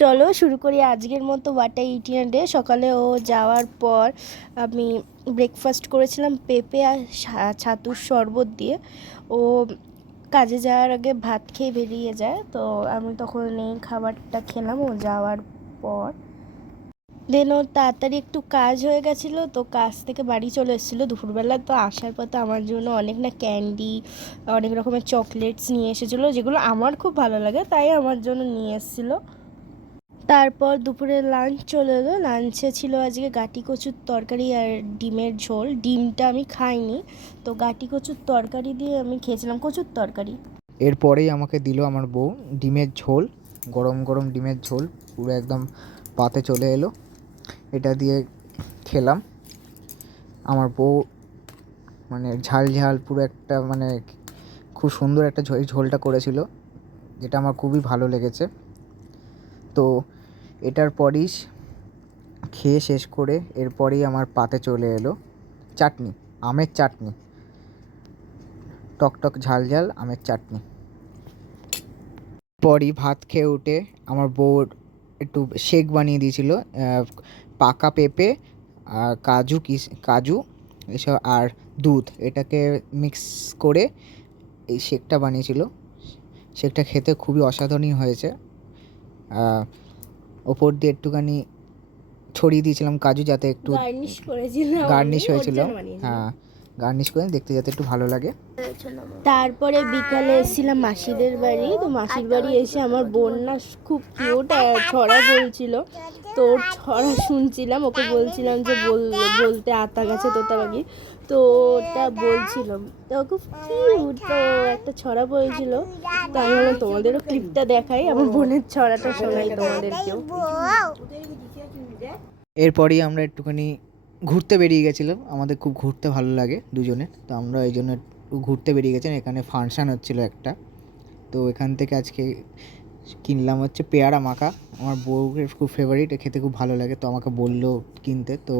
চলো শুরু করি আজকের মতো ওয়াটার ইটিনা ডে। সকালে ও যাওয়ার পর আমি ব্রেকফাস্ট করেছিলাম পেঁপে আর ছাতুর শরবত দিয়ে। ও কাজে যাওয়ার আগে ভাত খেয়ে বেরিয়ে যায়, তো আমি তখন এই খাবারটা খেলাম ও যাওয়ার পর। দেন ওর তাড়াতাড়ি একটু কাজ হয়ে গেছিলো, তো কাজ থেকে বাড়ি চলে এসেছিলো দুপুরবেলা। তো আসার পর তো আমার জন্য অনেক না ক্যান্ডি, অনেক রকমের চকলেটস নিয়ে এসেছিলো, যেগুলো আমার খুব ভালো লাগে, তাই আমার জন্য নিয়ে এসেছিলো। তারপর দুপুরে লাঞ্চ চলে এলো। লাঞ্চে ছিল আজকে গাটি কচুর তরকারি আর ডিমের ঝোল। ডিমটা আমি খাইনি, তো গাটি কচুর তরকারি দিয়ে আমি খেয়েছিলাম, কচুর তরকারি। এরপরেই আমাকে দিল আমার বউ ডিমের ঝোল, গরম গরম ডিমের ঝোল, পুরো একদম পাতে চলে এলো। এটা দিয়ে খেলাম। আমার বউ মানে ঝাল ঝাল পুরো একটা মানে খুব সুন্দর একটা ঝোলটা করেছিল, যেটা আমার খুবই ভালো লেগেছে। তো এটার পরই খেয়ে শেষ করে এরপরেই আমার পাতে চলে এলো চাটনি, আমের চাটনি, টকটক ঝাল ঝাল আমের চাটনি। পরই ভাত খেয়ে উঠে আমার বউ একটু শেক বানিয়ে দিয়েছিল, পাকা পেঁপে আর কাজু এসব আর দুধ, এটাকে মিক্স করে এই শেকটা বানিয়েছিল। শেকটা খেতে খুবই অসাধারণ হয়েছে। ওপর দিয়ে একটুখানি ছড়িয়ে দিয়েছিলাম কাজু, যাতে একটু গার্নিশ হয়েছিল। হ্যাঁ, গার্নিশ করে দেখতে যাতে একটু ভালো লাগে। তারপরে বিকালে এসেছিলাম মাসিদের বাড়ি। তো মাসির বাড়ি এসে আমার বোন না খুব কিউট ছড়া বলছিল, তো ওর ছড়া শুনছিলাম। ওকে বলছিলাম যে বলতে আতা গাছে তোতা পাখি, তো ওটা বলছিলাম, তো খুব কিউট। তো একটা ছড়া বলছিল, তো আমি বললাম তোমাদেরও ক্লিপটা দেখাই, আমার বোনের ছড়াটা শোনাই তোমাদেরকেও। এরপরই আমরা একটুখানি ঘুরতে বেরিয়ে গেছিলাম। আমাদের খুব ঘুরতে ভালো লাগে দুজনের, তো আমরা এই জন্য ঘুরতে বেরিয়ে গেছিলাম। এখানে ফাংশান হচ্ছিলো একটা, তো এখান থেকে আজকে কিনলাম হচ্ছে পেয়ারা মাখা। আমার বউয়ের খুব ফেভারিট, খেতে খুব ভালো লাগে, তো আমাকে বললো কিনতে, তো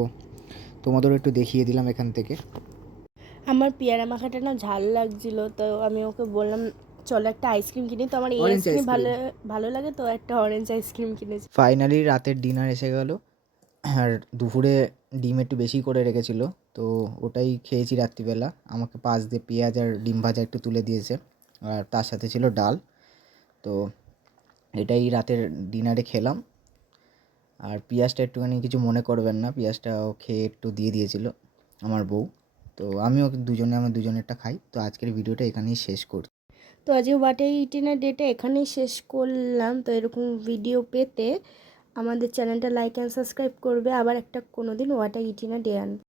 তোমাদেরও একটু দেখিয়ে দিলাম এখান থেকে। আমার পেয়ারা মাখাটা না ঝাল লাগছিল, তো আমি ওকে বললাম চলো একটা আইসক্রিম কিনি। তো আমার এই আইসক্রিম ভালো ভালো লাগে, তো একটা অরেঞ্জ আইসক্রিম কিনেছি। ফাইনালি রাতের ডিনার এসে গেল, আর দুপুরে ডিম একটু বেশি করে রেখেছিলো, তো ওটাই খেয়েছি রাত্রিবেলা। আমাকে পাশ দিয়ে পেঁয়াজ আর ডিম ভাজা একটু তুলে দিয়েছে, আর তার সাথে ছিল ডাল। তো এটাই রাতের ডিনারে খেলাম। আর পেঁয়াজটা একটুখানি কিছু মনে করবেন না, পেঁয়াজটাও খেয়ে একটু দিয়ে দিয়েছিল আমার বউ, তো আমিও আমার দুজনেরটা খাই। তো আজকের ভিডিওটা এখানেই শেষ করছি। তো আজকে ওয়াটার ইটিনার ডেটা এখানেই শেষ করলাম। তো এরকম ভিডিও পেতে আমাদের চ্যানেলটা লাইক অ্যান্ড সাবস্ক্রাইব করবে। আবার একটা কোনো দিন ওয়াটার ইটিনার ডে আনবে।